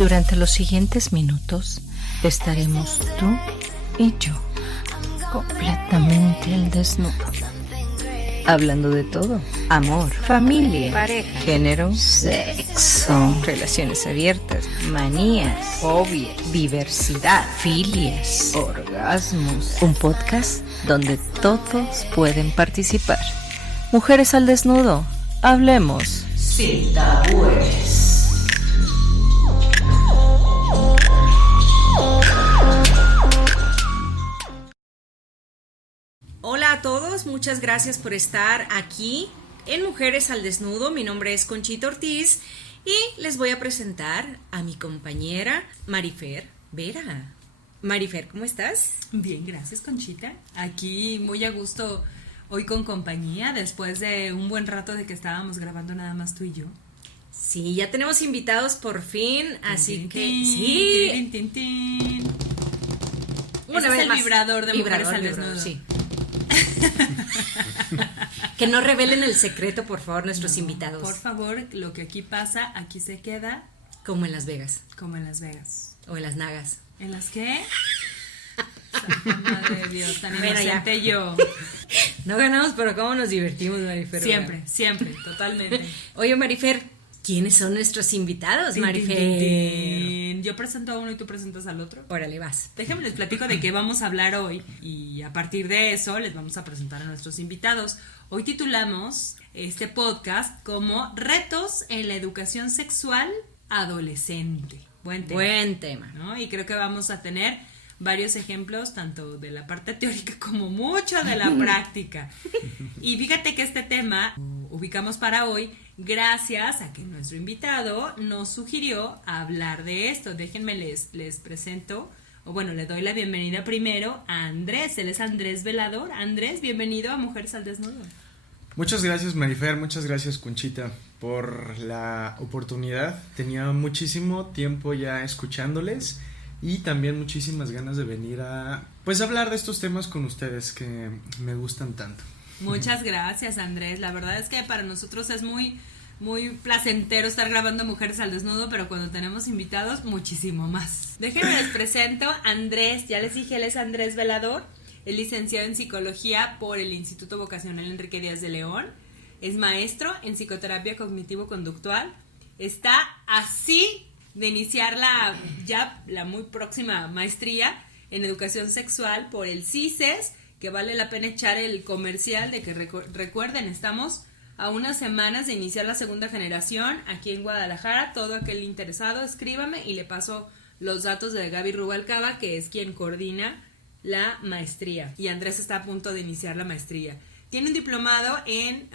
Durante los siguientes minutos estaremos tú y yo completamente al desnudo, hablando de todo: amor, familia, pareja, género, sexo, relaciones abiertas, manías, hobbies, diversidad, filias, orgasmos. Un podcast donde todos pueden participar. Mujeres al desnudo, hablemos sin tabúes. Hola a todos, muchas gracias por estar aquí en Mujeres al Desnudo. Mi nombre es Conchita Ortiz y les voy a presentar a mi compañera Marifer Vera. Marifer, ¿cómo estás? Bien, gracias, Conchita. Aquí muy a gusto hoy con compañía, después de un buen rato de que estábamos grabando nada más tú y yo. Sí, ya tenemos invitados por fin, así que sí. Una Ese vez es el más. vibrador de Mujeres al Desnudo. Sí. Que no revelen el secreto, por favor, nuestros invitados. Por favor, lo que aquí pasa, aquí se queda. Como en Las Vegas. Como en Las Vegas. O en Las Nagas. ¿En las qué? Santa madre de Dios, tan inocente yo. No ganamos, pero cómo nos divertimos, Marifer. Siempre, totalmente. Oye, Marifer, ¿quiénes son nuestros invitados, Marifer? Yo presento a uno y tú presentas al otro. Órale, vas. Déjenme les platico de qué vamos a hablar hoy y a partir de eso les vamos a presentar a nuestros invitados. Hoy titulamos este podcast como Retos en la Educación Sexual Adolescente. Buen tema, ¿no? Y creo que vamos a tener varios ejemplos, tanto de la parte teórica como mucho de la práctica. Y fíjate que este tema ubicamos para hoy gracias a que nuestro invitado nos sugirió hablar de esto. Déjenme les presento, o bueno, le doy la bienvenida primero a Andrés. Él es Andrés Velador. Andrés, bienvenido a Mujeres al Desnudo. Muchas gracias, Marifer, muchas gracias, Conchita, por la oportunidad. Tenía muchísimo tiempo ya escuchándoles y también muchísimas ganas de venir a hablar de estos temas con ustedes que me gustan tanto. Muchas gracias, Andrés. La verdad es que para nosotros es muy placentero estar grabando Mujeres al Desnudo, pero cuando tenemos invitados, muchísimo más. Déjenme les presento a Andrés. Ya les dije, él es Andrés Velador. Es licenciado en Psicología por el Instituto Vocacional Enrique Díaz de León. Es maestro en Psicoterapia Cognitivo-Conductual. Está así de iniciar la muy próxima maestría en Educación Sexual por el CISES, que vale la pena echar el comercial de que recuerden, estamos a unas semanas de iniciar la segunda generación aquí en Guadalajara. Todo aquel interesado, escríbame y le paso los datos de Gaby Rubalcaba, que es quien coordina la maestría, y Andrés está a punto de iniciar la maestría. Tiene un diplomado en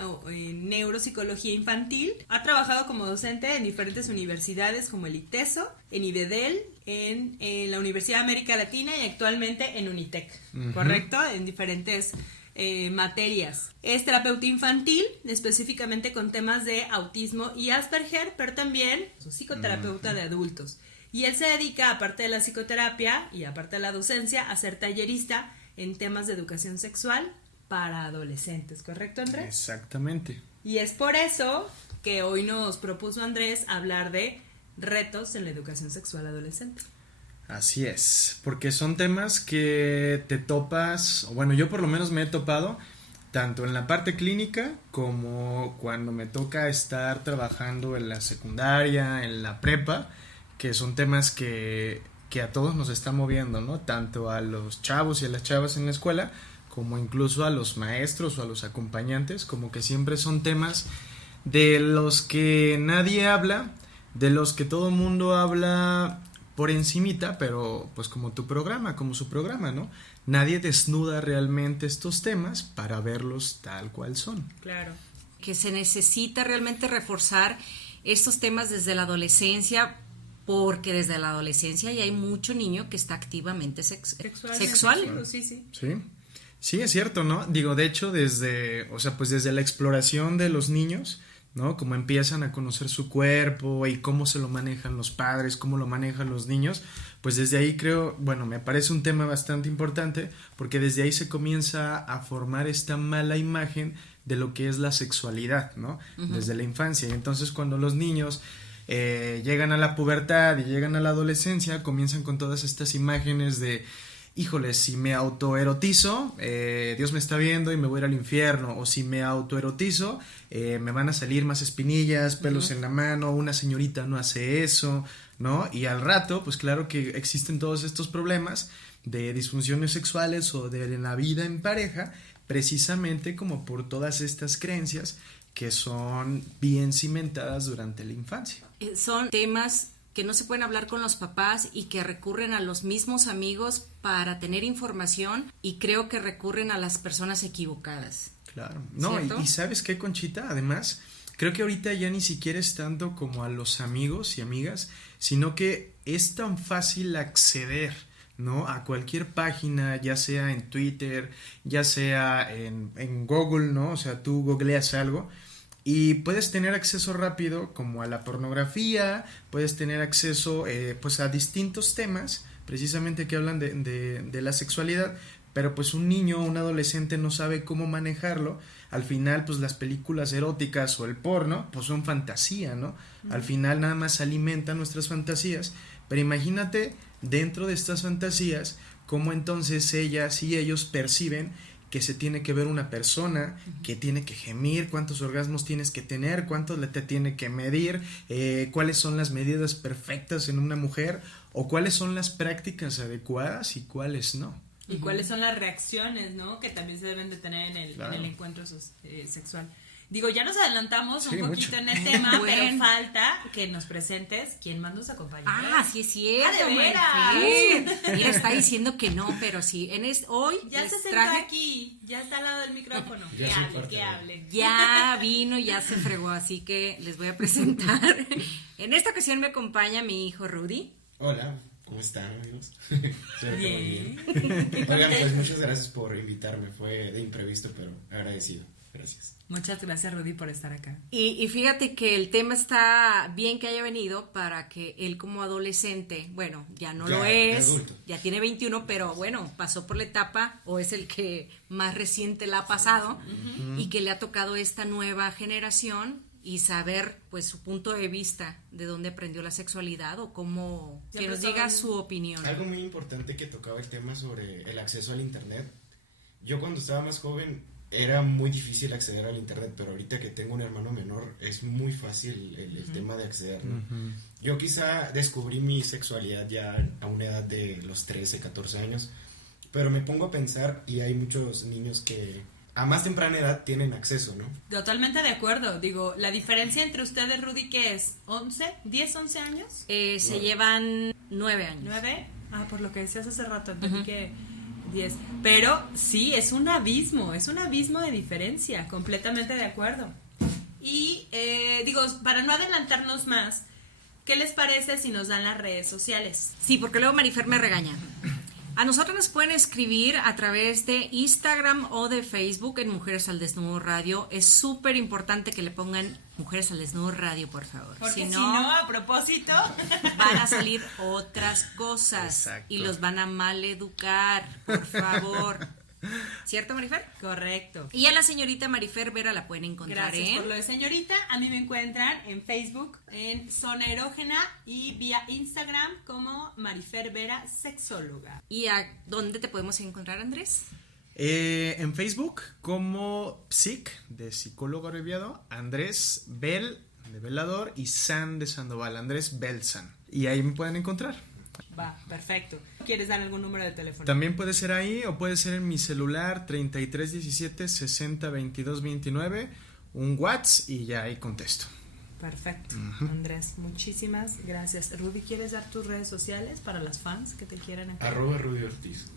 neuropsicología infantil. Ha trabajado como docente en diferentes universidades como el ITESO, en IBEDEL, en la Universidad de América Latina y actualmente en Unitec, ¿correcto? En diferentes materias. Es terapeuta infantil, específicamente con temas de autismo y Asperger, pero también es psicoterapeuta de adultos. Y él se dedica, aparte de la psicoterapia y aparte de la docencia, a ser tallerista en temas de educación sexual para adolescentes, ¿correcto, Andrés? Exactamente. Y es por eso que hoy nos propuso Andrés hablar de retos en la educación sexual adolescente. Así es, porque son temas que te topas, o bueno, yo por lo menos me he topado tanto en la parte clínica como cuando me toca estar trabajando en la secundaria, en la prepa, que son temas que a todos nos están moviendo, ¿no? Tanto a los chavos y a las chavas en la escuela, como incluso a los maestros o a los acompañantes, como que siempre son temas de los que nadie habla, de los que todo el mundo habla por encimita, pero pues como tu programa, como su programa, ¿no? Nadie desnuda realmente estos temas para verlos tal cual son. Claro. Que se necesita realmente reforzar estos temas desde la adolescencia, porque desde la adolescencia ya hay mucho niño que está activamente sexual. Sí, es cierto, ¿no? Digo, de hecho, desde la exploración de los niños, ¿no? Cómo empiezan a conocer su cuerpo y cómo se lo manejan los padres, cómo lo manejan los niños, pues desde ahí creo, bueno, me parece un tema bastante importante, porque desde ahí se comienza a formar esta mala imagen de lo que es la sexualidad, ¿no? Uh-huh. Desde la infancia. Y entonces cuando los niños llegan a la pubertad y llegan a la adolescencia, comienzan con todas estas imágenes de, híjole, si me autoerotizo, Dios me está viendo y me voy a ir al infierno, o si me autoerotizo, me van a salir más espinillas, pelos en la mano, una señorita no hace eso, ¿no? Y al rato, pues claro que existen todos estos problemas de disfunciones sexuales o de la vida en pareja, precisamente como por todas estas creencias que son bien cimentadas durante la infancia. Son temas que no se pueden hablar con los papás y que recurren a los mismos amigos para tener información, y creo que recurren a las personas equivocadas. Claro, no, y ¿sabes qué, Conchita? Además, creo que ahorita ya ni siquiera es tanto como a los amigos y amigas, sino que es tan fácil acceder, ¿no? A cualquier página, ya sea en Twitter, ya sea en Google, ¿no? O sea, tú googleas algo y puedes tener acceso rápido como a la pornografía, puedes tener acceso pues a distintos temas precisamente que hablan de la sexualidad, pero pues un niño o un adolescente no sabe cómo manejarlo. Al final pues las películas eróticas o el porno pues son fantasía, ¿no? Al final nada más alimentan nuestras fantasías, pero imagínate dentro de estas fantasías cómo entonces ellas y ellos perciben que se tiene que ver una persona, que tiene que gemir, cuántos orgasmos tienes que tener, cuántos te tiene que medir, cuáles son las medidas perfectas en una mujer, o cuáles son las prácticas adecuadas y cuáles no. Y cuáles son las reacciones, ¿no? Que también se deben de tener en el encuentro sexual. Digo, ya nos adelantamos un poquito mucho en el tema, pero falta que nos presentes quién más nos acompaña. Sí es cierto. ¿De veras? Ella está diciendo que no, pero sí. Hoy ya se sentó aquí, ya está al lado del micrófono. Que hable. Ya vino, ya se fregó, así que les voy a presentar. En esta ocasión me acompaña mi hijo Rudy. Hola, ¿cómo están, amigos? Bien. Oigan, pues muchas gracias por invitarme, fue de imprevisto, pero agradecido. Gracias. Muchas gracias, Rudy, por estar acá. Y fíjate que el tema está bien que haya venido para que él como adolescente, bueno, ya no lo es, adulto. Ya tiene 21, pero bueno, pasó por la etapa o es el que más reciente la ha pasado y que le ha tocado esta nueva generación y saber pues su punto de vista de dónde aprendió la sexualidad o cómo, que nos diga su opinión. Algo muy importante que tocaba el tema sobre el acceso al internet. Yo cuando estaba más joven era muy difícil acceder al internet, pero ahorita que tengo un hermano menor es muy fácil el tema de acceder, ¿no? Yo quizá descubrí mi sexualidad ya a una edad de los 13, 14 años, pero me pongo a pensar y hay muchos niños que a más temprana edad tienen acceso, ¿no? Totalmente de acuerdo. Digo, la diferencia entre ustedes, Rudy, ¿qué es? ¿11? ¿10, 11 años? Se llevan 9 años. ¿9? Por lo que decías hace rato, entendí que 10. Pero sí, es un abismo de diferencia, completamente de acuerdo. Y digo, para no adelantarnos más, ¿qué les parece si nos dan las redes sociales? Sí, porque luego Marifer me regaña. A nosotros nos pueden escribir a través de Instagram o de Facebook en Mujeres al Desnudo Radio. Es súper importante que le pongan Mujeres al Desnudo Radio, por favor. Porque si no, a propósito, van a salir otras cosas. Exacto. Y los van a maleducar, por favor. ¿Cierto, Marifer? Correcto. Y a la señorita Marifer Vera la pueden encontrar. Gracias por lo de señorita. A mí me encuentran en Facebook, en Zona Erógena y vía Instagram como Marifer Vera Sexóloga. ¿Y a dónde te podemos encontrar, Andrés? En Facebook como Psic, de psicólogo abreviado, Andrés Bel, de velador, y San de Sandoval, Andrés Belsan. Y ahí me pueden encontrar. Va, perfecto. ¿Quieres dar algún número de teléfono? También puede ser ahí o puede ser en mi celular 3317 60 22 29, un WhatsApp y ya ahí contesto. Perfecto. Andrés, muchísimas gracias. Rudy, ¿quieres dar tus redes sociales para las fans que te quieran acá? @Rudy Ortiz.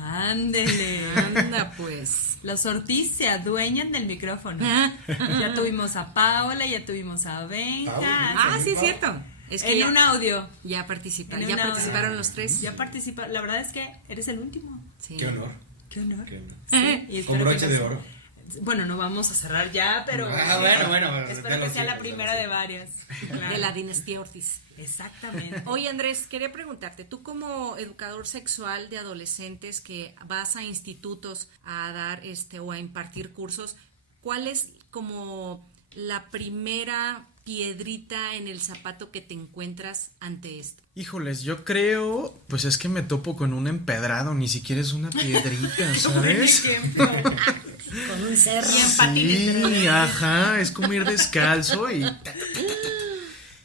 Ándele. Anda pues. Los Ortiz se adueñan del micrófono. Ya tuvimos a Paola, ya tuvimos a Benja. Sí es cierto. Es que en un audio. Ya participan. En Ya un participaron audio. los tres. Ya participaron. La verdad es que eres el último. Sí. Qué honor. Qué honor. Qué honor. Sí, y Con espero broche que de nos- oro. Bueno, no vamos a cerrar ya, pero bueno, espero que sea la primera de varias. De la dinastía Ortiz. Exactamente. Oye, Andrés, quería preguntarte, tú como educador sexual de adolescentes que vas a institutos a dar o a impartir cursos, ¿cuál es como la primera piedrita en el zapato que te encuentras ante esto? Híjoles, yo creo, pues es que me topo con un empedrado, ni siquiera es una piedrita, ¿sabes? Con un cerro. Y en patines. Sí, ajá, es como ir descalzo y...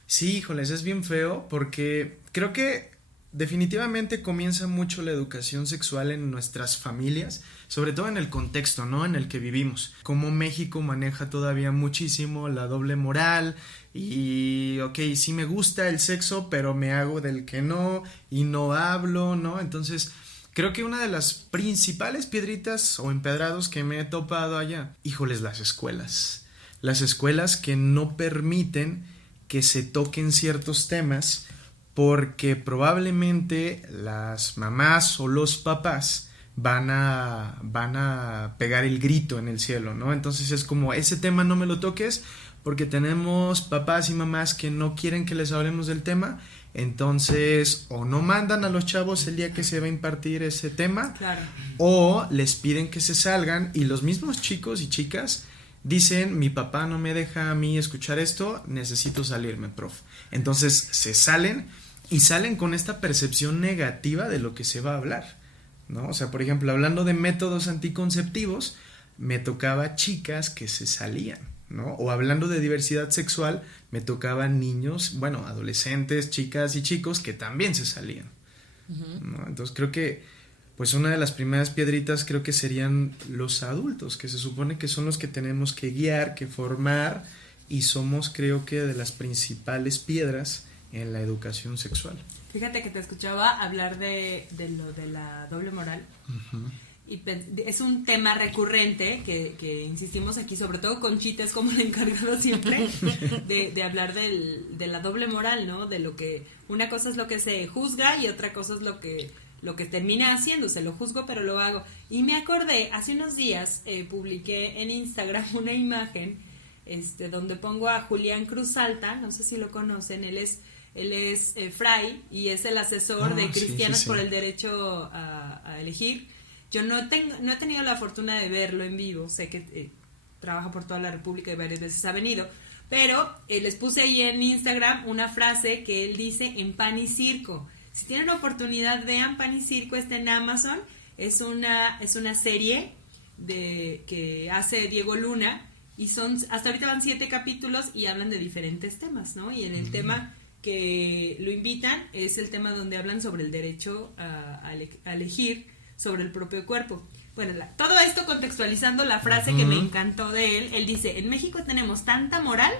Sí, híjoles, es bien feo porque creo que definitivamente comienza mucho la educación sexual en nuestras familias, sobre todo en el contexto, ¿no? En el que vivimos. Como México maneja todavía muchísimo la doble moral y, ok, sí me gusta el sexo, pero me hago del que no y no hablo, ¿no? Entonces, creo que una de las principales piedritas o empedrados que me he topado allá, híjoles, las escuelas. Las escuelas que no permiten que se toquen ciertos temas porque probablemente las mamás o los papás van a pegar el grito en el cielo, ¿no? Entonces es como, ese tema no me lo toques porque tenemos papás y mamás que no quieren que les hablemos del tema, entonces o no mandan a los chavos el día que se va a impartir ese tema, Claro. o les piden que se salgan y los mismos chicos y chicas dicen, mi papá no me deja a mí escuchar esto, necesito salirme, prof. Entonces se salen y salen con esta percepción negativa de lo que se va a hablar, ¿no? O sea, por ejemplo, hablando de métodos anticonceptivos, me tocaba chicas que se salían, ¿no? O hablando de diversidad sexual, me tocaban niños, bueno, adolescentes, chicas y chicos que también se salían, ¿no? Entonces creo que pues una de las primeras piedritas creo que serían los adultos, que se supone que son los que tenemos que guiar, que formar, y somos creo que de las principales piedras en la educación sexual. Fíjate que te escuchaba hablar de lo de la doble moral. Y es un tema recurrente que insistimos aquí, sobre todo Conchita es como la encargada siempre de hablar de la doble moral, ¿no? De lo que una cosa es lo que se juzga y otra cosa es lo que termina haciendo, se lo juzgo pero lo hago. Y me acordé, hace unos días publiqué en Instagram una imagen donde pongo a Julián Cruz Alta, no sé si lo conocen, él es fray y es el asesor de cristianos por el derecho a elegir. Yo no he tenido la fortuna de verlo en vivo, sé que trabaja por toda la República y varias veces ha venido, pero les puse ahí en Instagram una frase que él dice en Pan y Circo. Si tienen la oportunidad, vean Pan y Circo, está en Amazon, es una serie que hace Diego Luna y hasta ahorita van 7 capítulos y hablan de diferentes temas, ¿no? Y en el tema que lo invitan es el tema donde hablan sobre el derecho a elegir sobre el propio cuerpo. Bueno, todo esto contextualizando la frase que me encantó de él dice, en México tenemos tanta moral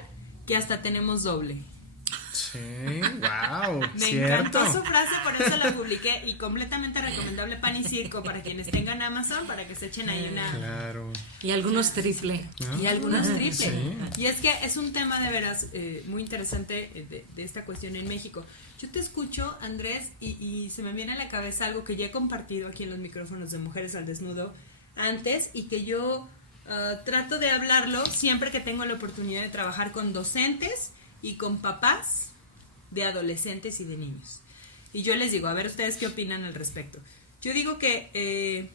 que hasta tenemos doble. Sí, wow, Me encantó su frase, por eso la publiqué y completamente recomendable Pan y Circo para quienes tengan Amazon, para que se echen ahí una... Claro. Y algunos triple. Y algunos triple. Sí. Y es que es un tema de veras muy interesante de esta cuestión en México. Yo te escucho, Andrés, y se me viene a la cabeza algo que ya he compartido aquí en los micrófonos de Mujeres al Desnudo antes y que yo trato de hablarlo siempre que tengo la oportunidad de trabajar con docentes y con papás de adolescentes y de niños. Y yo les digo, a ver ustedes qué opinan al respecto. Yo digo que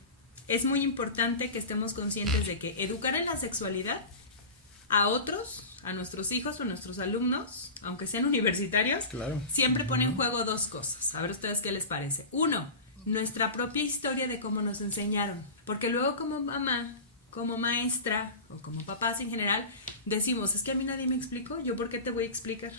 es muy importante que estemos conscientes de que educar en la sexualidad a otros, a nuestros hijos o a nuestros alumnos, aunque sean universitarios, Claro. siempre pone en juego 2 cosas. A ver ustedes qué les parece. 1, nuestra propia historia de cómo nos enseñaron. Porque luego como mamá, como maestra o como papás en general, decimos, es que a mí nadie me explicó, ¿yo por qué te voy a explicar?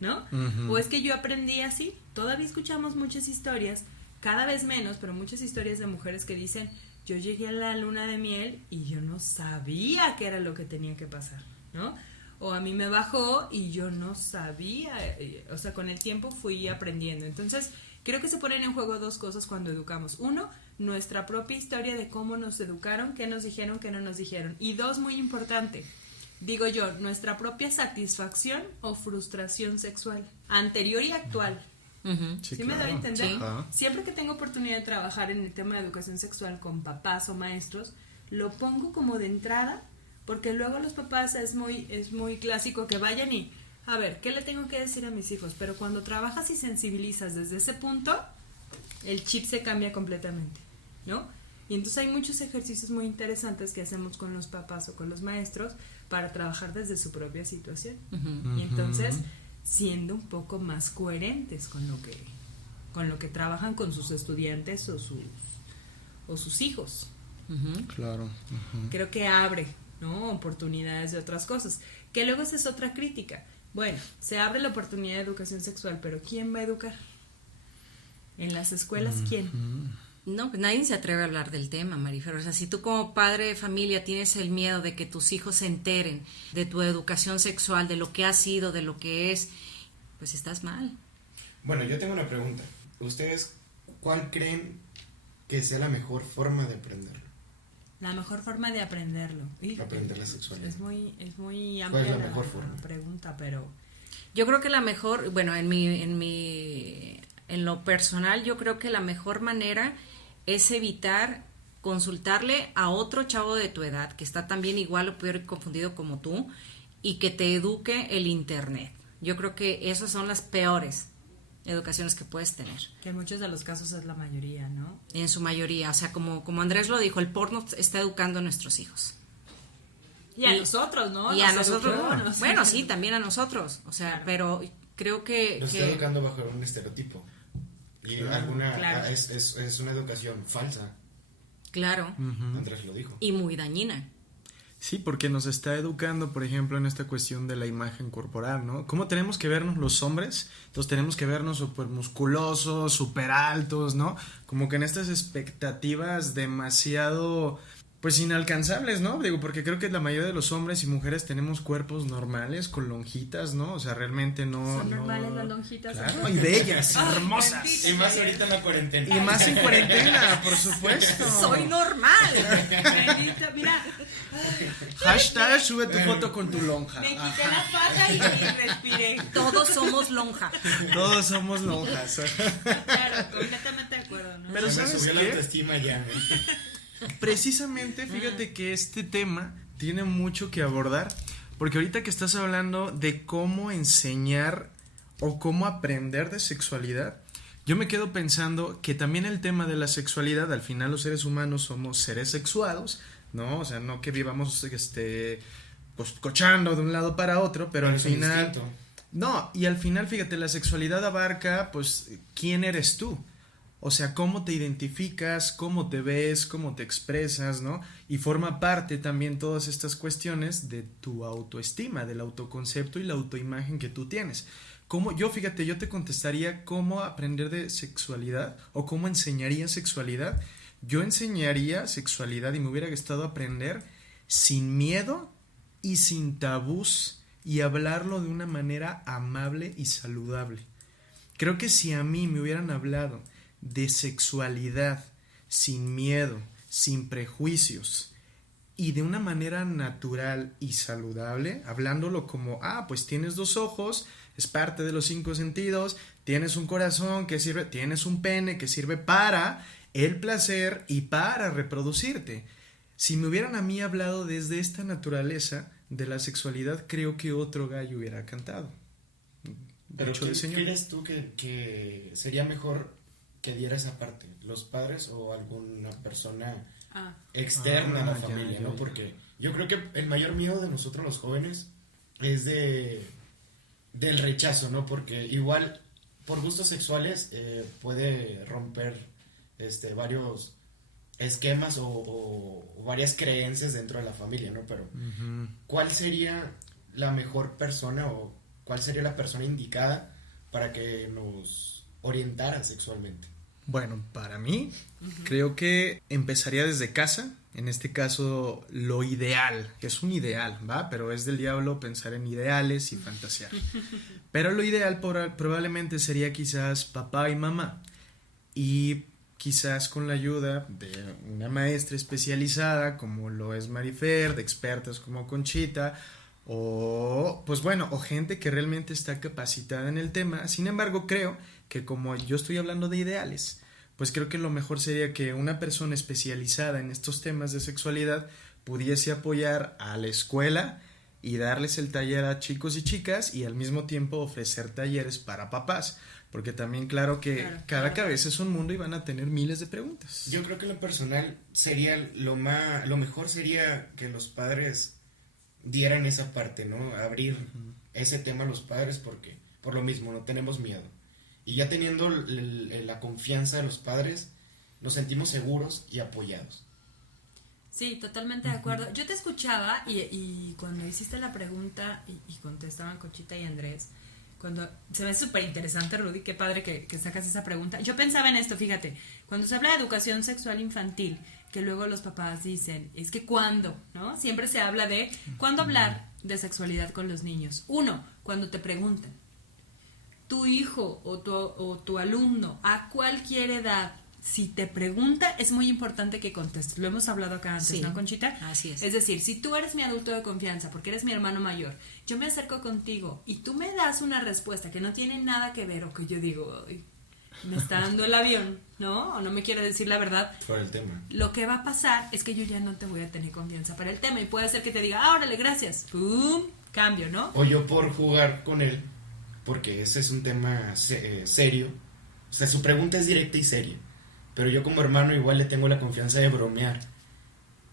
¿No? O es que yo aprendí así. Todavía escuchamos muchas historias, cada vez menos, pero muchas historias de mujeres que dicen, yo llegué a la luna de miel y yo no sabía qué era lo que tenía que pasar, ¿no? O a mí me bajó y yo no sabía, o sea, con el tiempo fui aprendiendo. Entonces, creo que se ponen en juego 2 cosas cuando educamos. 1, nuestra propia historia de cómo nos educaron, qué nos dijeron, qué no nos dijeron. Y 2, muy importante, digo yo, nuestra propia satisfacción o frustración sexual, anterior y actual. Sí, ¿Sí me doy a claro. entender? Sí. Ajá. Siempre que tengo oportunidad de trabajar en el tema de educación sexual con papás o maestros, lo pongo como de entrada, porque luego los papás es muy clásico que vayan y, a ver, ¿qué le tengo que decir a mis hijos? Pero cuando trabajas y sensibilizas desde ese punto, el chip se cambia completamente, ¿no? Y entonces hay muchos ejercicios muy interesantes que hacemos con los papás o con los maestros para trabajar desde su propia situación. Y entonces siendo un poco más coherentes con lo que trabajan con sus estudiantes o sus hijos. Claro. Creo que abre, ¿no?, oportunidades de otras cosas. Que luego esa es otra crítica. Bueno, se abre la oportunidad de educación sexual, pero ¿quién va a educar? En las escuelas, ¿quién? No, pues nadie se atreve a hablar del tema, Marifer. O sea, si tú como padre de familia tienes el miedo de que tus hijos se enteren de tu educación sexual, de lo que ha sido, de lo que es, pues estás mal. Bueno, yo tengo una pregunta. ¿Ustedes cuál creen que sea la mejor forma de aprenderlo? La mejor forma de aprenderlo. Aprender la sexualidad. Es muy ¿Cuál amplia es la mejor forma? pregunta, pero... Yo creo que la mejor, bueno, en lo personal, yo creo que la mejor manera es evitar consultarle a otro chavo de tu edad que está también igual o peor confundido como tú y que te eduque el internet. Yo creo que esas son las peores educaciones que puedes tener. Que en muchos de los casos es la mayoría, ¿no? En su mayoría, o sea, como Andrés lo dijo, el porno está educando a nuestros hijos. Y a nosotros, ¿no? Y a Nos nosotros, educó, ¿no? bueno, sí, también a nosotros, o sea, Claro. pero creo que... Nos está educando bajo un estereotipo. Y Claro. es una educación falsa. Claro, Andrés lo dijo. y muy dañina. Sí, porque nos está educando, por ejemplo, en esta cuestión de la imagen corporal, ¿no? ¿Cómo tenemos que vernos los hombres? Entonces tenemos que vernos súper musculosos, súper altos, ¿no? Como que en estas expectativas demasiado, pues inalcanzables, ¿no? Digo, porque creo que la mayoría de los hombres y mujeres tenemos cuerpos normales, con lonjitas, ¿no? O sea, realmente no... Son no... normales las lonjitas. Claro, y bellas, hermosas. bendito. Y más ahorita en la cuarentena. Y más en cuarentena, por supuesto. Soy normal. Bendito, mira, Hashtag sube tu foto con tu lonja. me quité la faja y respiré. Todos somos lonja. Todos somos lonjas. Claro, completamente de acuerdo, ¿no? Pero Se me ¿sabes subió la qué? autoestima ya, ¿no? Precisamente, fíjate que este tema tiene mucho que abordar, porque ahorita que estás hablando de cómo enseñar o cómo aprender de sexualidad, yo me quedo pensando que también el tema de la sexualidad, al final los seres humanos somos seres sexuados, ¿no? O sea, no que vivamos pues cochando de un lado para otro, pero al es un final... instinto. No, y al final, fíjate, la sexualidad abarca, pues, ¿quién eres tú? O sea, cómo te identificas, cómo te ves, cómo te expresas, ¿no? Y forma parte también todas estas cuestiones de tu autoestima, del autoconcepto y la autoimagen que tú tienes. Fíjate, yo te contestaría cómo aprender de sexualidad o cómo enseñaría sexualidad. Yo enseñaría sexualidad y me hubiera gustado aprender sin miedo y sin tabús y hablarlo de una manera amable y saludable. Creo que si a mí me hubieran hablado de sexualidad sin miedo, sin prejuicios y de una manera natural y saludable, hablándolo como, pues tienes 2 ojos, es parte de los 5 sentidos, tienes un corazón que sirve, tienes un pene que sirve para el placer y para reproducirte. Si me hubieran a mí hablado desde esta naturaleza de la sexualidad, creo que otro gallo hubiera cantado. Pero Dicho de señor. ¿crees tú que sería mejor que diera esa parte? ¿Los padres o alguna persona externa a la ya, familia, ya, ¿no? ya. Porque yo creo que el mayor miedo de nosotros los jóvenes es del rechazo, ¿no? Porque igual por gustos sexuales puede romper varios esquemas o varias creencias dentro de la familia, ¿no? Pero ¿cuál sería la mejor persona o cuál sería la persona indicada para que nos orientara sexualmente? Bueno, para mí, creo que empezaría desde casa. En este caso, lo ideal, que es un ideal, ¿va? Pero es del diablo pensar en ideales y fantasear. Pero lo ideal probablemente sería quizás papá y mamá. Y quizás con la ayuda de una maestra especializada, como lo es Marifer, de expertas como Conchita, o pues bueno, o gente que realmente está capacitada en el tema. Sin embargo, creo que como yo estoy hablando de ideales, pues creo que lo mejor sería que una persona especializada en estos temas de sexualidad pudiese apoyar a la escuela y darles el taller a chicos y chicas y al mismo tiempo ofrecer talleres para papás, porque también claro que cada cabeza es un mundo y van a tener miles de preguntas. Yo creo que en lo personal sería lo mejor sería que los padres dieran esa parte, ¿no? Abrir ese tema a los padres porque por lo mismo no tenemos miedo. Y ya teniendo la confianza de los padres, nos sentimos seguros y apoyados. Sí, totalmente de acuerdo. Yo te escuchaba y cuando hiciste la pregunta y contestaban Conchita y Andrés, cuando se ve súper interesante, Rudy, qué padre que sacas esa pregunta. Yo pensaba en esto, fíjate, cuando se habla de educación sexual infantil, que luego los papás dicen, es que ¿cuándo? ¿No? Siempre se habla de ¿cuándo hablar de sexualidad con los niños? Uno, cuando te preguntan. Tu hijo o tu alumno, a cualquier edad, si te pregunta, es muy importante que contestes. Lo hemos hablado acá antes, Sí, ¿no, Conchita? así es. Es decir, si tú eres mi adulto de confianza, porque eres mi hermano mayor, yo me acerco contigo y tú me das una respuesta que no tiene nada que ver o que yo digo, "Ay, me está dando el avión", ¿no? O no me quiere decir la verdad. Por el tema. Lo que va a pasar es que yo ya no te voy a tener confianza para el tema y puede ser que te diga, órale, gracias. ¡Pum! Cambio, ¿no? O yo por jugar con él, porque ese es un tema serio. O sea, su pregunta es directa y seria. Pero yo como hermano igual le tengo la confianza de bromear.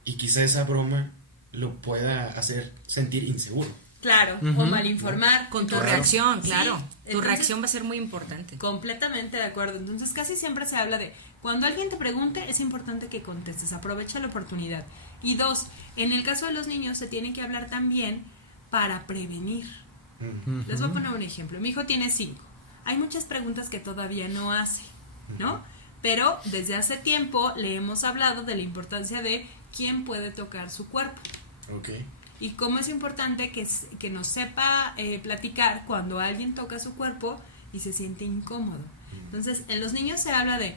Y quizá esa broma lo pueda hacer sentir inseguro. Claro, o malinformar. Con tu Claro. reacción, claro. Sí, Tu entonces, reacción va a ser muy importante. Completamente de acuerdo. Entonces casi siempre se habla de cuando alguien te pregunte es importante que contestes, aprovecha la oportunidad. Y dos, en el caso de los niños se tiene que hablar también para prevenir. Les voy a poner un ejemplo. Mi hijo tiene 5. Hay muchas preguntas que todavía no hace, ¿no? Pero desde hace tiempo le hemos hablado de la importancia de quién puede tocar su cuerpo. Ok. Y cómo es importante que nos sepa platicar cuando alguien toca su cuerpo y se siente incómodo. Entonces, en los niños se habla de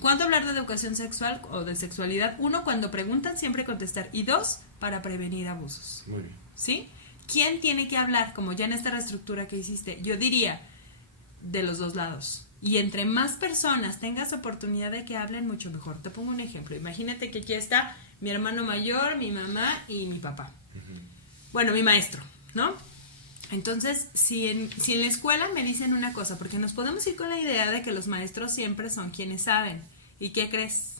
¿cuándo hablar de educación sexual o de sexualidad? 1, cuando preguntan, siempre contestar. Y 2, para prevenir abusos. Muy bien. ¿Sí? ¿Quién tiene que hablar? Como ya en esta reestructura que hiciste, yo diría de los dos lados. Y entre más personas tengas oportunidad de que hablen, mucho mejor. Te pongo un ejemplo. Imagínate que aquí está mi hermano mayor, mi mamá y mi papá. Bueno, mi maestro, ¿no? Entonces, si en la escuela me dicen una cosa, porque nos podemos ir con la idea de que los maestros siempre son quienes saben. ¿Y qué crees?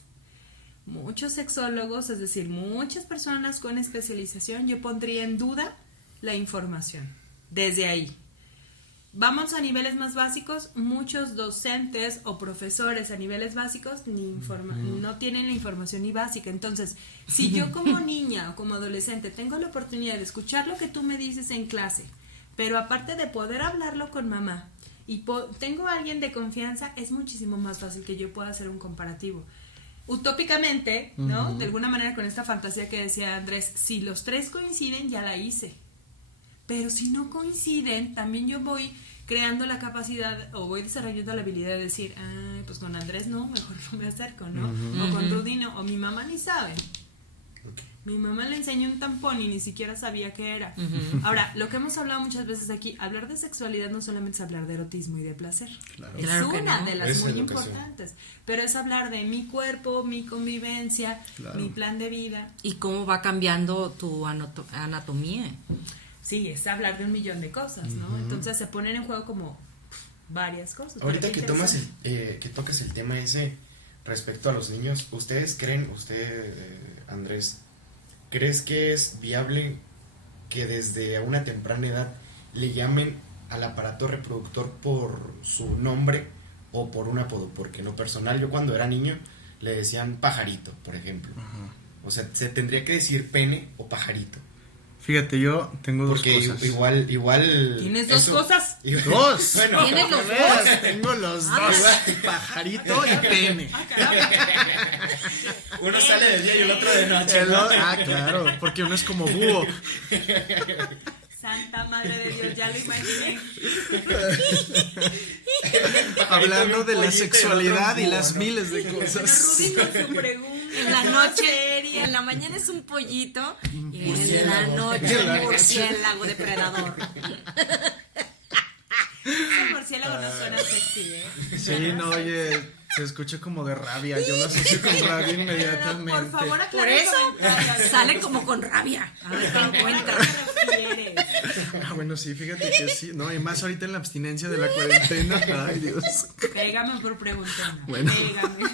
Muchos sexólogos, es decir, muchas personas con especialización, yo pondría en duda la información. Desde ahí. Vamos a niveles más básicos, muchos docentes o profesores a niveles básicos no tienen la información ni básica. Entonces, si yo como niña o como adolescente tengo la oportunidad de escuchar lo que tú me dices en clase, pero aparte de poder hablarlo con mamá y tengo a alguien de confianza, es muchísimo más fácil que yo pueda hacer un comparativo. Utópicamente, ¿no? De alguna manera con esta fantasía que decía Andrés, si los 3 coinciden, ya la hice. Pero si no coinciden, también yo voy creando la capacidad o voy desarrollando la habilidad de decir, pues con Andrés no, mejor no me acerco, ¿no? O con Rudy no, o mi mamá ni sabe. Okay. Mi mamá le enseñó un tampón y ni siquiera sabía qué era. Ahora, lo que hemos hablado muchas veces aquí, hablar de sexualidad no solamente es hablar de erotismo y de placer. Claro. Es Claro que una no. de las Es muy educación. importantes. Pero es hablar de mi cuerpo, mi convivencia, Claro. mi plan de vida. Y cómo va cambiando tu anatomía. Sí, es hablar de un millón de cosas, ¿no? Entonces se ponen en juego como varias cosas. Pero Ahorita qué que tocas el tema ese respecto a los niños, ¿ustedes creen, Andrés, crees que es viable que desde una temprana edad le llamen al aparato reproductor por su nombre o por un apodo? Porque en lo personal, yo cuando era niño le decían pajarito, por ejemplo. O sea, se tendría que decir pene o pajarito. Fíjate, yo tengo dos Porque cosas. igual ¿Tienes dos cosas? ¡Dos! Bueno, ¿Tienes los dos? Tengo los dos. Pajarito y pene. uno sale de día y el otro de noche, ¿no? Claro, porque uno es como búho. Santa Madre de Dios, ya lo imaginé. Hablando de la pollito y sexualidad otro y las búho, ¿no? miles de Bueno, cosas. Rudy con su pregunta. En la noche, en la mañana es un pollito y en la noche un murciélago depredador. Ese murciélago no suena sexy, ¿eh? Sí, no, oye, se escucha como de rabia. Yo lo asocio con rabia inmediatamente. Por favor, Por aclara el eso comentario. salen como con rabia. A ver, ¿qué encuentran? quieres. Bueno, sí, fíjate que sí. No, y más ahorita en la abstinencia de la cuarentena. Ay, Dios. Pégame por preguntar. Bueno. Pégame.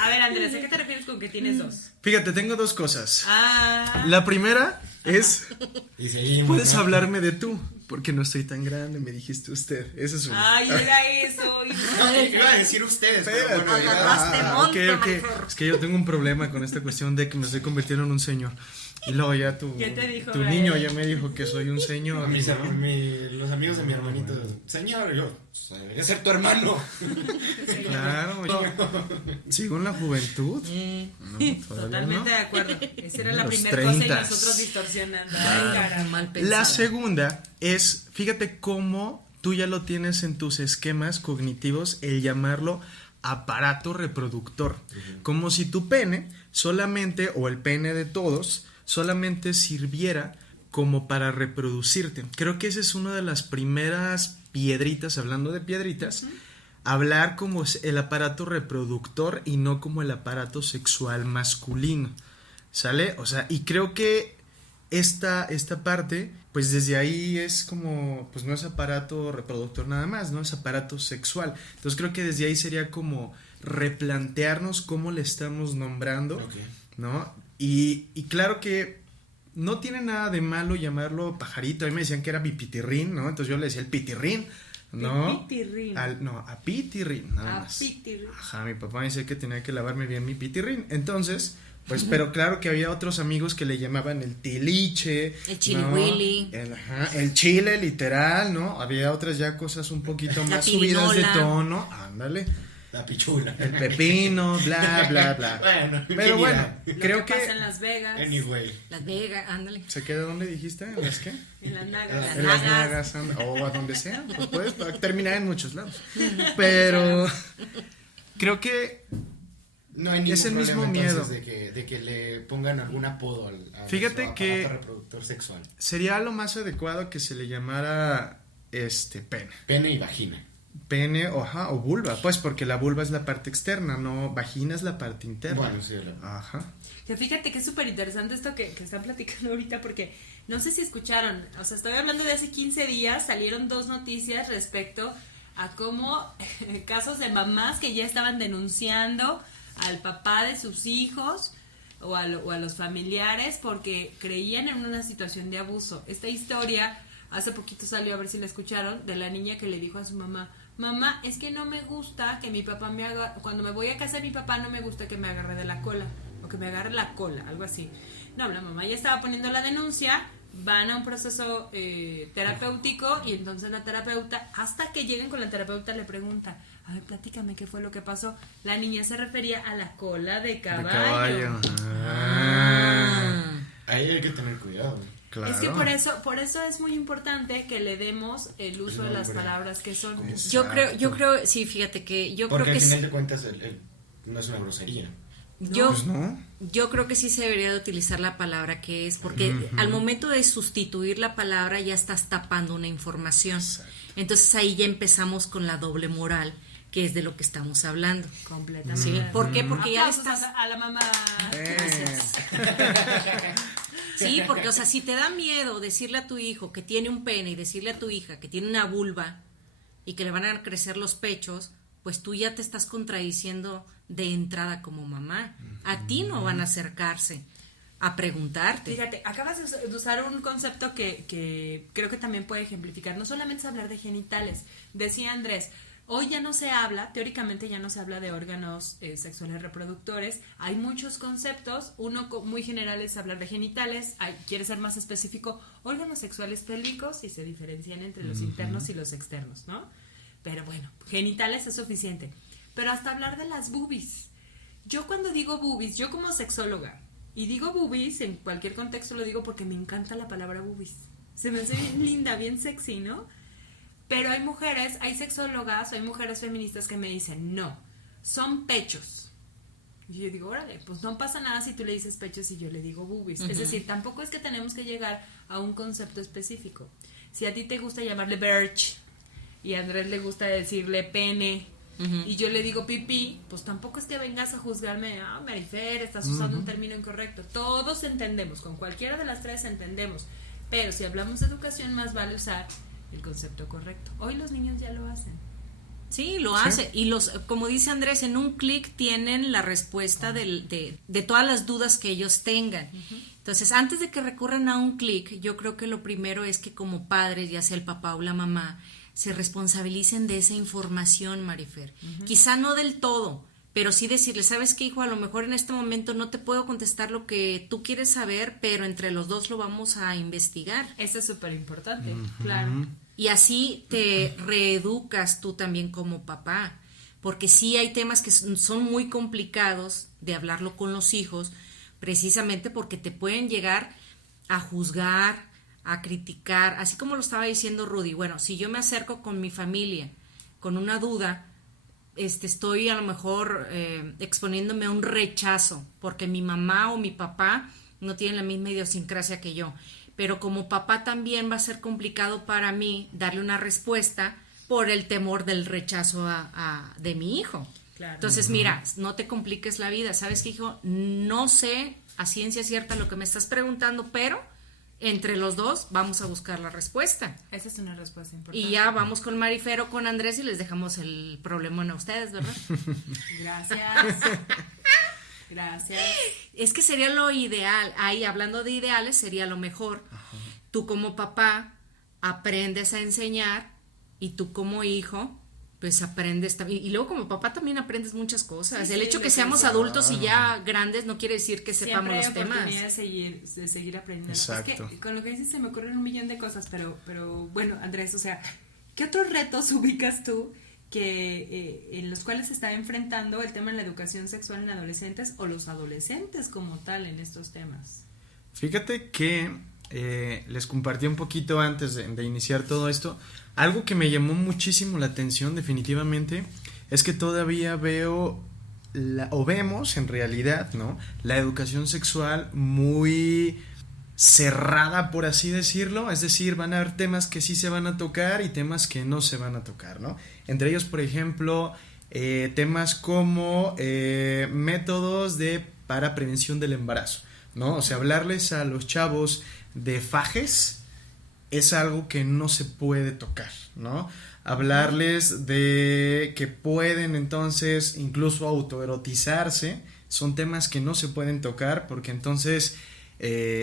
A ver, Andrés, ¿a qué te refieres con que tienes dos? Fíjate, tengo dos cosas. Ah. La primera es, Y seguimos. puedes ¿no? hablarme de tú, porque no estoy tan grande, me dijiste usted. Esa es una. Ay, era eso. Iba a decir ustedes, pero Espérate. bueno, ya. Agarraste monte, ok. Marifer. Es que yo tengo un problema con esta cuestión de que me estoy convirtiendo en un señor. Y luego ya ¿Qué te dijo, tu Brian? niño ya me dijo que soy un señor. Los amigos de mi hermanito, señor, yo, debería ser tu hermano. Claro, sigo en la juventud. No, todavía Totalmente no. de acuerdo. Esa era la Los primera cosa y 30s. nosotros distorsionando. Ay, caramba. Mal pensado. La segunda es, fíjate cómo tú ya lo tienes en tus esquemas cognitivos, el llamarlo aparato reproductor. Como si tu pene solamente, o el pene de todos, solamente sirviera como para reproducirte. Creo que esa es una de las primeras piedritas, hablando de piedritas, hablar como el aparato reproductor y no como el aparato sexual masculino. ¿Sale? O sea, y creo que esta parte, pues desde ahí es como, pues no es aparato reproductor nada más, ¿no? Es aparato sexual. Entonces creo que desde ahí sería como replantearnos cómo le estamos nombrando, Ok. ¿no? Y claro que no tiene nada de malo llamarlo pajarito. A mí me decían que era bipitirrín, ¿no? Entonces yo le decía el pitirrín, ¿no? Pitirrín. A pitirrín, nada A más. pitirrín. Ajá, mi papá me decía que tenía que lavarme bien mi pitirrín. Entonces, pues, pero claro que había otros amigos que le llamaban el tiliche. El chilihuili. ¿no? El chile, literal, ¿no? Había otras ya cosas un poquito La más subidas de pirinola. tono. Ándale. La pichula. El pepino, bla, bla, bla. Bueno, Pero ¿quién bueno, dirá? creo Pasa en que... Las Vegas. Anyway. Las Vegas, ándale. ¿Se queda donde dijiste? ¿En las qué? En las nagas. En las nagas, o a donde sea, pues puedes terminar en muchos lados. Pero creo que No hay ningún es el mismo problema, miedo. entonces, de que le pongan algún apodo al Fíjate su que- aparato reproductor sexual. sería lo más adecuado que se le llamara pene. Pene y vagina. Pene o vulva, pues porque la vulva es la parte externa, no, vagina es la parte interna. Bueno, sí, Ajá. Que fíjate que es súper interesante esto que están platicando ahorita porque no sé si escucharon, o sea, estoy hablando de hace 15 días, salieron 2 noticias respecto a cómo casos de mamás que ya estaban denunciando al papá de sus hijos o a los familiares porque creían en una situación de abuso. Esta historia hace poquito salió, a ver si la escucharon, de la niña que le dijo a su mamá: mamá, es que no me gusta que mi papá me haga, cuando me voy a casa de mi papá no me gusta que me agarre de la cola, o que me agarre la cola, algo así. No, la mamá ya estaba poniendo la denuncia, van a un proceso terapéutico y entonces la terapeuta, hasta que lleguen con la terapeuta, le pregunta: a ver, platícame qué fue lo que pasó. La niña se refería a la cola de De caballo. caballo. Ah, Ahí hay que tener cuidado. claro. Es que por eso es muy importante que le demos el uso de las nombre. palabras que son. Yo creo, sí, fíjate que yo Porque creo al que final sí, de cuentas no es una grosería. Pues no. yo creo que sí se debería de utilizar la palabra que es, porque al momento de sustituir la palabra ya estás tapando una información. Exacto. Entonces ahí ya empezamos con la doble moral, que es de lo que estamos hablando. Completamente. ¿Sí? ¿Por qué? Porque ya le Aplausos estás... a la mamá. Sí, porque, o sea, si te da miedo decirle a tu hijo que tiene un pene y decirle a tu hija que tiene una vulva y que le van a crecer los pechos, pues tú ya te estás contradiciendo de entrada como mamá. A ti no van a acercarse a preguntarte. Fíjate, acabas de usar un concepto que creo que también puede ejemplificar. No solamente es hablar de genitales. Decía Andrés, hoy ya no se habla, teóricamente ya no se habla de órganos sexuales reproductores. Hay muchos conceptos. Uno muy general es hablar de genitales. Quiere ser más específico, órganos sexuales pélvicos, y se diferencian entre los internos y los externos, ¿no? Pero bueno, genitales es suficiente. Pero hasta hablar de las boobies. Yo cuando digo boobies, yo como sexóloga, y digo boobies, en cualquier contexto lo digo porque me encanta la palabra boobies. Se me hace bien linda, bien sexy, ¿no? Pero hay mujeres, hay sexólogas, hay mujeres feministas que me dicen, no, son pechos. Y yo digo, órale, pues no pasa nada si tú le dices pechos y yo le digo boobies. Es decir, tampoco es que tenemos que llegar a un concepto específico. Si a ti te gusta llamarle birch y a Andrés le gusta decirle pene y yo le digo pipí, pues tampoco es que vengas a juzgarme, Marifer, estás usando un término incorrecto. Todos entendemos, con cualquiera de las tres entendemos, pero si hablamos de educación más vale usar el concepto correcto. Hoy los niños ya lo hacen. Sí, lo hace. Y como dice Andrés, en un clic tienen la respuesta de todas las dudas que ellos tengan. Entonces, antes de que recurran a un clic, yo creo que lo primero es que como padres, ya sea el papá o la mamá, se responsabilicen de esa información, Marifer. Quizá no del todo, pero sí decirle, ¿sabes qué, hijo? A lo mejor en este momento no te puedo contestar lo que tú quieres saber, pero entre los dos lo vamos a investigar. Eso es súper importante, claro. Y así te reeducas tú también como papá, porque sí hay temas que son muy complicados de hablarlo con los hijos, precisamente porque te pueden llegar a juzgar, a criticar, así como lo estaba diciendo Rudy. Bueno, si yo me acerco con mi familia con una duda, estoy a lo mejor exponiéndome a un rechazo, porque mi mamá o mi papá no tienen la misma idiosincrasia que yo. Pero como papá también va a ser complicado para mí darle una respuesta por el temor del rechazo de mi hijo. Claro. Entonces, mira, no te compliques la vida. ¿Sabes qué, hijo? No sé a ciencia cierta lo que me estás preguntando, pero entre los dos vamos a buscar la respuesta. Esa es una respuesta importante. Y ya vamos con Marifer o con Andrés y les dejamos el problemón a ustedes, ¿verdad? Gracias. Gracias. Es que sería lo ideal. Ahí, hablando de ideales, sería lo mejor. Tú como papá aprendes a enseñar y tú como hijo pues aprendes también. Y luego como papá también aprendes muchas cosas. Sí, el sí, hecho que seamos adultos y ya grandes no quiere decir que sepamos Siempre hay los temas. oportunidad de seguir aprendiendo. Exacto. Es que con lo que dices se me ocurren un millón de cosas, pero bueno, Andrés, o sea, ¿qué otros retos ubicas tú que en los cuales se está enfrentando el tema de la educación sexual en adolescentes o los adolescentes como tal en estos temas? Fíjate que les compartí un poquito antes de iniciar todo esto. Algo que me llamó muchísimo la atención definitivamente es que todavía vemos en realidad, ¿no?, la educación sexual muy cerrada, por así decirlo. Es decir, van a haber temas que sí se van a tocar y temas que no se van a tocar, ¿no? Entre ellos, por ejemplo, temas como métodos para prevención del embarazo, ¿no? O sea, hablarles a los chavos de fajes es algo que no se puede tocar, ¿no? Hablarles de que pueden entonces incluso autoerotizarse, son temas que no se pueden tocar porque entonces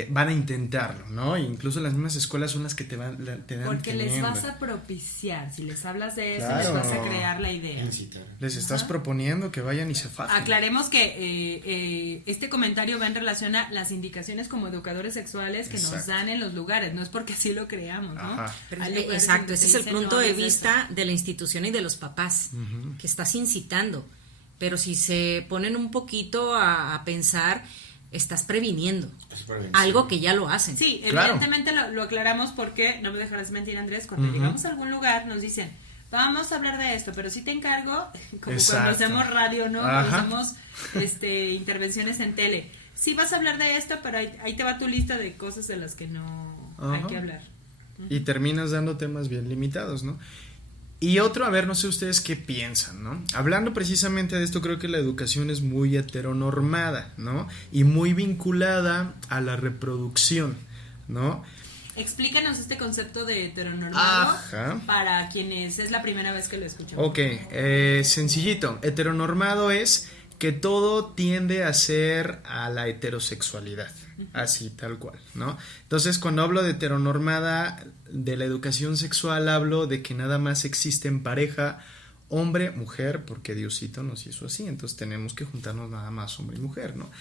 van a intentarlo, ¿no? E incluso las mismas escuelas son las que te dan porque les tenienda. vas a propiciar, si les hablas de eso, Claro. les vas a crear la idea. Incitar. Les estás proponiendo que vayan y se fajen. Aclaremos que este comentario va en relación a las indicaciones como educadores sexuales que nos Exacto. dan en los lugares, no es porque así lo creamos, ¿no? Ajá. Pero, Hay lugares exacto, donde ese te es el dicen, punto no de hagas vista de la institución y de los papás, que estás incitando. Pero si se ponen un poquito a pensar, estás previniendo Es prevención. algo que ya lo hacen. Sí, Claro. evidentemente lo aclaramos porque, no me dejarás mentir, Andrés, cuando llegamos a algún lugar nos dicen, vamos a hablar de esto, pero sí te encargo, como Exacto. cuando hacemos radio, ¿no? Ajá. Cuando hacemos intervenciones en tele. Sí vas a hablar de esto, pero ahí te va tu lista de cosas de las que no hay Ajá. que hablar. Y terminas dando temas bien limitados, ¿no? Y otro, a ver, no sé ustedes qué piensan, ¿no? Hablando precisamente de esto, creo que la educación es muy heteronormada, ¿no? Y muy vinculada a la reproducción, ¿no? Explícanos este concepto de heteronormado Ajá. para quienes es la primera vez que lo escuchamos. Ok, sencillito. Heteronormado es que todo tiende a ser a la heterosexualidad, así, tal cual, ¿no? Entonces, cuando hablo de heteronormada de la educación sexual, hablo de que nada más existe en pareja hombre, mujer, porque Diosito nos hizo así, entonces tenemos que juntarnos nada más hombre y mujer, ¿no?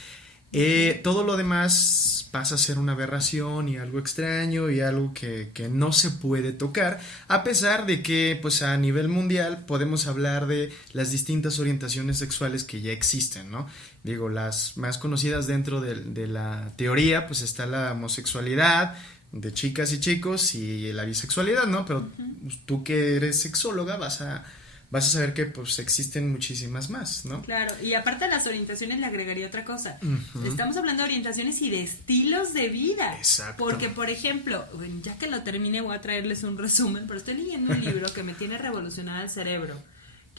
Todo lo demás pasa a ser una aberración y algo extraño y algo que no se puede tocar, a pesar de que pues a nivel mundial podemos hablar de las distintas orientaciones sexuales que ya existen, ¿no? Digo, las más conocidas dentro de la teoría pues está la homosexualidad de chicas y chicos y la bisexualidad, ¿no? Pero tú que eres sexóloga vas a saber que pues existen muchísimas más, ¿no? Claro, y aparte de las orientaciones le agregaría otra cosa. Estamos hablando de orientaciones y de estilos de vida. Exacto. Porque, por ejemplo, bueno, ya que lo termine voy a traerles un resumen, pero estoy leyendo un libro que me tiene revolucionada el cerebro,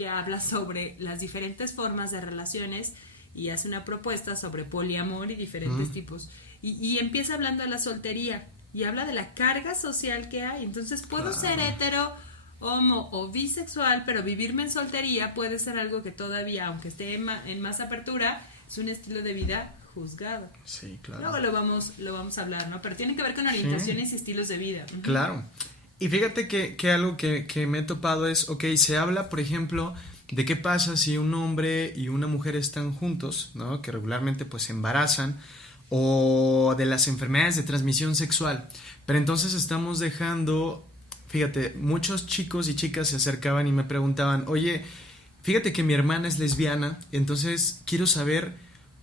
que habla sobre las diferentes formas de relaciones y hace una propuesta sobre poliamor y diferentes tipos. Y empieza hablando de la soltería y habla de la carga social que hay. Entonces puedo ser hetero, homo o bisexual, pero vivirme en soltería puede ser algo que todavía, aunque esté en más apertura, es un estilo de vida juzgado. Sí, claro. Luego lo vamos a hablar, ¿no? Pero tiene que ver con orientaciones y estilos de vida. Claro. Y fíjate que algo que me he topado es, se habla, por ejemplo, de qué pasa si un hombre y una mujer están juntos, ¿no? Que regularmente pues se embarazan, o de las enfermedades de transmisión sexual. Pero entonces estamos dejando, fíjate, muchos chicos y chicas se acercaban y me preguntaban, oye, fíjate que mi hermana es lesbiana, entonces quiero saber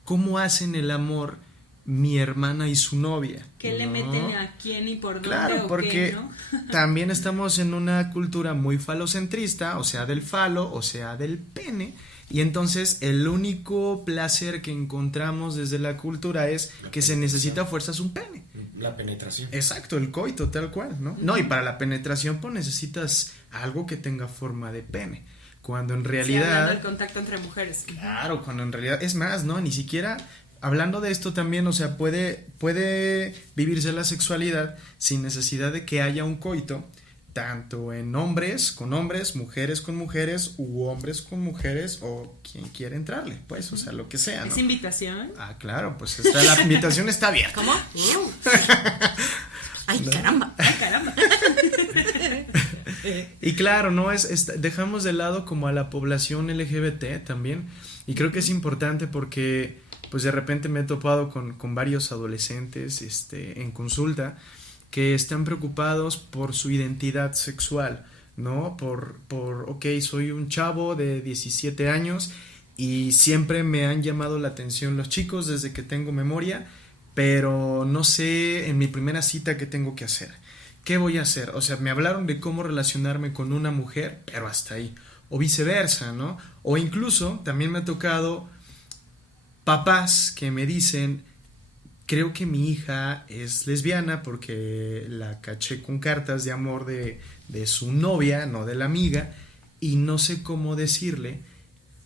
cómo hacen el amor mi hermana y su novia. ¿Qué le meten a quién y por dónde? Claro, porque qué, ¿no? también estamos en una cultura muy falocentrista, o sea, del falo, o sea, del pene, y entonces el único placer que encontramos desde la cultura es que se necesita a fuerzas un pene. La penetración. Exacto, el coito, tal cual, ¿no? No, y para la penetración pues necesitas algo que tenga forma de pene, cuando en realidad... Sí, el contacto entre mujeres. Claro, cuando en realidad, es más, ¿no? Ni siquiera... Hablando de esto también, o sea, puede vivirse la sexualidad sin necesidad de que haya un coito, tanto en hombres con hombres, mujeres con mujeres, u hombres con mujeres, o quien quiera entrarle, pues, o sea, lo que sea, ¿no? ¿Es invitación? Ah, claro, pues la invitación está abierta. ¿Cómo? ¡Ay, caramba! ¡Ay, caramba! Y claro, ¿no? Dejamos de lado como a la población LGBT también, y creo que es importante porque... pues de repente me he topado con varios adolescentes en consulta que están preocupados por su identidad sexual, ¿no? Soy un chavo de 17 años y siempre me han llamado la atención los chicos desde que tengo memoria, pero no sé en mi primera cita qué tengo que hacer, qué voy a hacer. O sea, me hablaron de cómo relacionarme con una mujer, pero hasta ahí. O viceversa, ¿no? O incluso también me ha tocado... papás que me dicen, creo que mi hija es lesbiana porque la caché con cartas de amor de su novia, no de la amiga, y no sé cómo decirle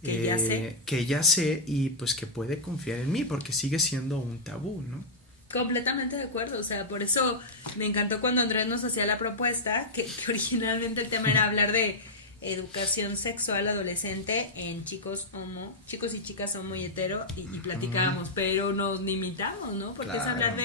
que ya sé y pues que puede confiar en mí porque sigue siendo un tabú, ¿no? Completamente de acuerdo, o sea, por eso me encantó cuando Andrés nos hacía la propuesta, que originalmente el tema era hablar de educación sexual adolescente en chicos y chicas homo y hetero y platicábamos, pero nos limitamos, ¿no? Porque claro. Es hablar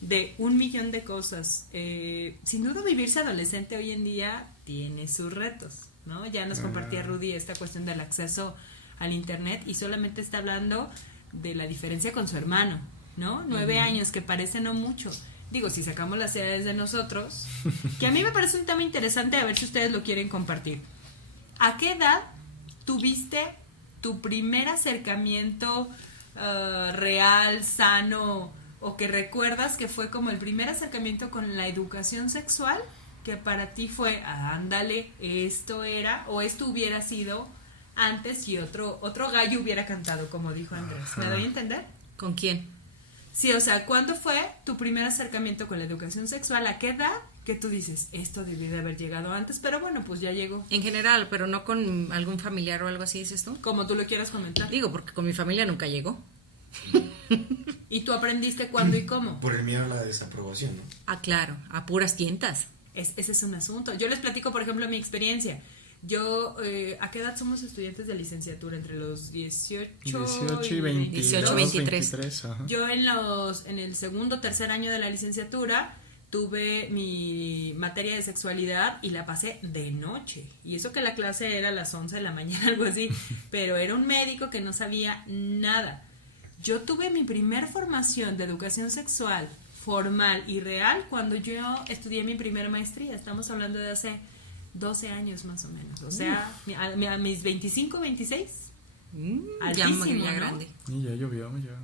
de un millón de cosas. Sin duda vivirse adolescente hoy en día tiene sus retos, ¿no? Ya nos compartía Rudy esta cuestión del acceso al internet y solamente está hablando de la diferencia con su hermano, ¿no? 9 años, que parece no mucho. Digo, si sacamos las edades de nosotros, que a mí me parece un tema interesante, a ver si ustedes lo quieren compartir. ¿A qué edad tuviste tu primer acercamiento real, sano, o que recuerdas que fue como el primer acercamiento con la educación sexual, que para ti fue, ándale, esto era, o esto hubiera sido antes y otro gallo hubiera cantado, como dijo Andrés? ¿Me doy a entender? ¿Con quién? Sí, o sea, ¿cuándo fue tu primer acercamiento con la educación sexual? ¿A qué edad? Que tú dices, esto debió de haber llegado antes, pero bueno, pues ya llegó. En general, pero no con algún familiar o algo así, ¿dices tú? Como tú lo quieras comentar. Digo, porque con mi familia nunca llegó. ¿Y tú aprendiste cuándo y cómo? Por el miedo a la desaprobación, ¿no? Ah, claro, a puras tientas. Ese es un asunto. Yo les platico, por ejemplo, mi experiencia. Yo, ¿a qué edad somos estudiantes de licenciatura? Entre los 18 y 23. Ajá. Yo en el segundo, tercer año de la licenciatura tuve mi materia de sexualidad y la pasé de noche. Y eso que la clase era a las 11 de la mañana, algo así. Pero era un médico que no sabía nada. Yo tuve mi primer formación de educación sexual formal y real cuando yo estudié mi primera maestría. Estamos hablando de hace 12 años más o menos. O sea, a mis 25, 26. Altísimo, ya ¿no? grande. Y ya llovió, ya.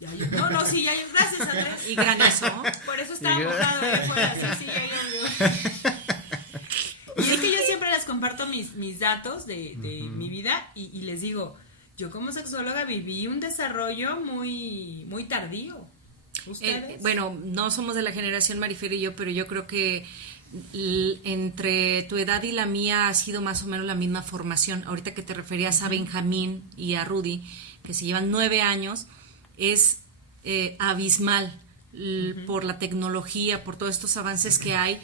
Sí, ya llovió. Gracias, Andrés. Y granizó. Por eso estaba mojado de afuera. Sí, ya llovió. Y es que yo siempre les comparto mis datos de mi vida y les digo, yo como sexóloga viví un desarrollo muy, muy tardío. ¿Ustedes? Bueno, no somos de la generación Marifer y yo, pero yo creo que entre tu edad y la mía ha sido más o menos la misma formación. Ahorita que te referías a Benjamín y a Rudy, que se llevan 9 años, es abismal por la tecnología, por todos estos avances que hay.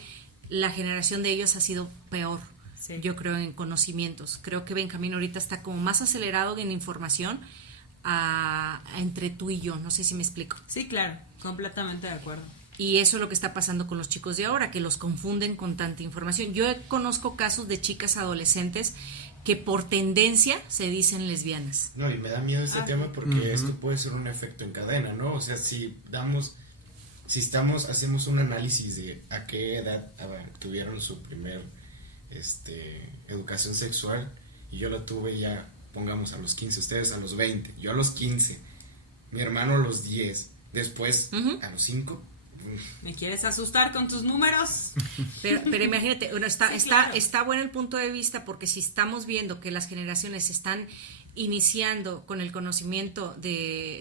La generación de ellos ha sido peor, sí. Yo creo, en conocimientos. Creo que Benjamín ahorita está como más acelerado en información entre tú y yo. No sé si me explico. Sí, claro, completamente de acuerdo. Y eso es lo que está pasando con los chicos de ahora, que los confunden con tanta información. Yo conozco casos de chicas adolescentes que por tendencia se dicen lesbianas. No, y me da miedo este tema porque esto puede ser un efecto en cadena, ¿no? O sea, hacemos un análisis de a qué edad tuvieron su primer educación sexual, y yo la tuve ya, pongamos, a los 15, ustedes a los 20, yo a los 15, mi hermano a los 10, después a los 5. ¿Me quieres asustar con tus números? Pero imagínate, bueno, claro. Está bueno el punto de vista, porque si estamos viendo que las generaciones están iniciando con el conocimiento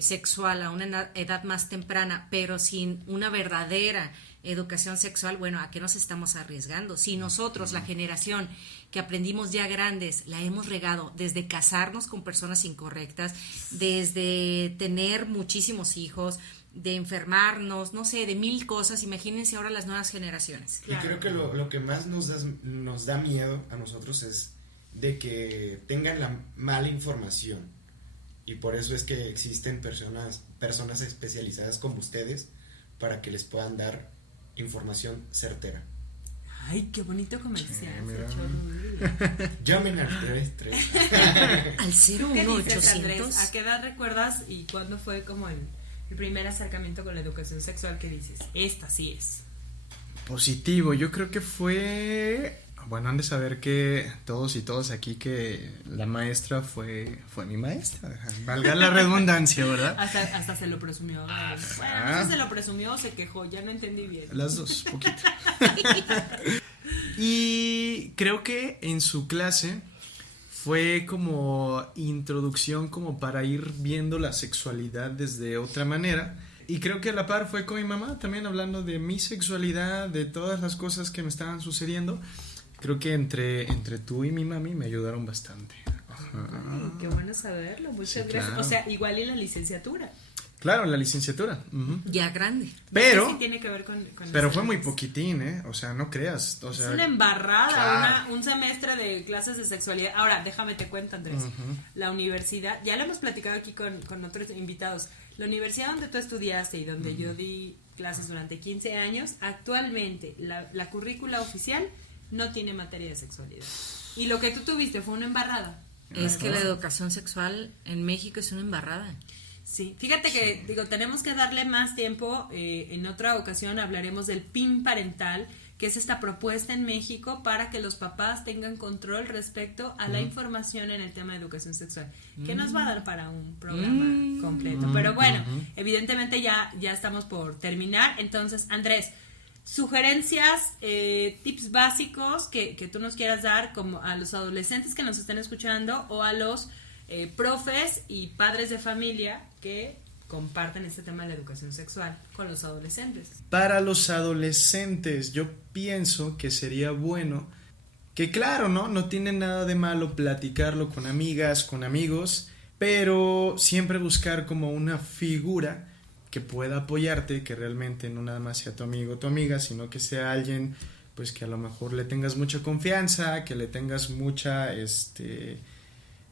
sexual a una edad más temprana, pero sin una verdadera educación sexual, bueno, ¿a qué nos estamos arriesgando? Si nosotros, la generación que aprendimos ya grandes, la hemos regado desde casarnos con personas incorrectas, desde tener muchísimos hijos, de enfermarnos, no sé, de 1000 cosas. Imagínense ahora las nuevas generaciones. Claro. Y creo que lo que más nos da miedo a nosotros es de que tengan la mala información, y por eso es que existen personas especializadas como ustedes para que les puedan dar información certera. Ay, qué bonito comercial. Llamen al 33 al 01800. ¿A qué edad recuerdas y cuándo fue como el primer acercamiento con la educación sexual que dices, esta sí es? Positivo, yo creo que fue... Bueno, han de saber que todos y todas aquí que la maestra fue mi maestra, valga la redundancia, ¿verdad? Hasta se lo presumió. Bueno, no sé si se lo presumió o se quejó, ya no entendí bien. Las dos, poquito. Y creo que en su clase fue como introducción, como para ir viendo la sexualidad desde otra manera. Y creo que a la par fue con mi mamá también, hablando de mi sexualidad, de todas las cosas que me estaban sucediendo. Creo que entre tú y mi mami me ayudaron bastante. Ajá. Ay, qué bueno saberlo, muchas gracias. Claro. O sea, igual y la licenciatura. Claro, la licenciatura. Ya grande. Pero, sí tiene que ver con pero fue muy poquitín, ¿eh? O sea, no creas. O sea, es una embarrada, claro. un semestre de clases de sexualidad. Ahora, déjame te cuento, Andrés. La universidad, ya lo hemos platicado aquí con otros invitados. La universidad donde tú estudiaste y donde yo di clases durante 15 años, actualmente la currícula oficial no tiene materia de sexualidad. Y lo que tú tuviste fue una embarrada. Es que la educación sexual en México es una embarrada. Sí, fíjate que, tenemos que darle más tiempo. En otra ocasión hablaremos del PIN parental, que es esta propuesta en México para que los papás tengan control respecto a la información en el tema de educación sexual, que nos va a dar para un programa completo. Pero bueno, evidentemente ya estamos por terminar. Entonces, Andrés, sugerencias, tips básicos que tú nos quieras dar como a los adolescentes que nos estén escuchando o a los profes y padres de familia que comparten este tema de la educación sexual con los adolescentes. Para los adolescentes yo pienso que sería bueno que, claro, no tiene nada de malo platicarlo con amigas, con amigos, pero siempre buscar como una figura que pueda apoyarte, que realmente no nada más sea tu amigo o tu amiga, sino que sea alguien pues que a lo mejor le tengas mucha confianza, que le tengas mucha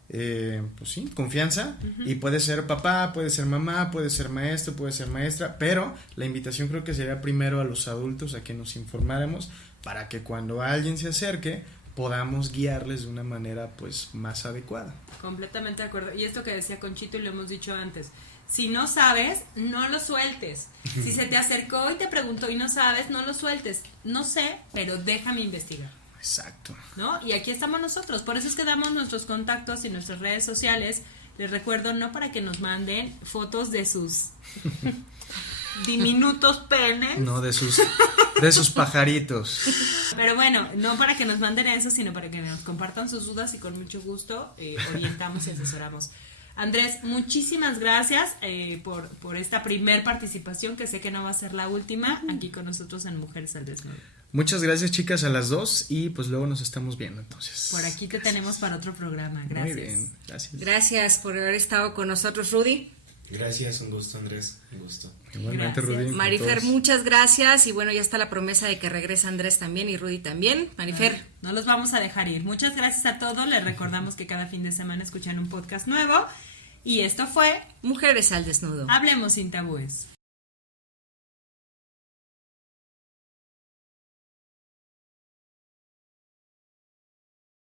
pues sí, confianza. Y puede ser papá, puede ser mamá, puede ser maestro, puede ser maestra, pero la invitación creo que sería primero a los adultos a que nos informáramos para que cuando alguien se acerque podamos guiarles de una manera pues más adecuada. Completamente de acuerdo. Y esto que decía Conchito y lo hemos dicho antes, si no sabes, no lo sueltes. Si se te acercó y te preguntó y no sabes, no lo sueltes. No sé, pero déjame investigar. Exacto. ¿No? Y aquí estamos nosotros. Por eso es que damos nuestros contactos y nuestras redes sociales. Les recuerdo, no para que nos manden fotos de sus diminutos penes. No, de sus pajaritos. Pero bueno, no para que nos manden eso, sino para que nos compartan sus dudas y con mucho gusto orientamos y asesoramos. Andrés, muchísimas gracias por esta primer participación, que sé que no va a ser la última, aquí con nosotros en Mujeres al Desnudo. Muchas gracias, chicas, a las dos, y pues luego nos estamos viendo entonces. Por aquí te tenemos para otro programa. Gracias. Muy bien, gracias. Gracias por haber estado con nosotros, Rudy. Gracias, un gusto, Andrés, un gusto. Igualmente, Gracias. Rudy. Marifer, todos. muchas gracias. Y bueno, ya está la promesa de que regresa Andrés también y Rudy también. Marifer. No los vamos a dejar ir. Muchas gracias a todos. Les recordamos que cada fin de semana escuchan un podcast nuevo. Y esto fue Mujeres al Desnudo. Hablemos sin tabúes.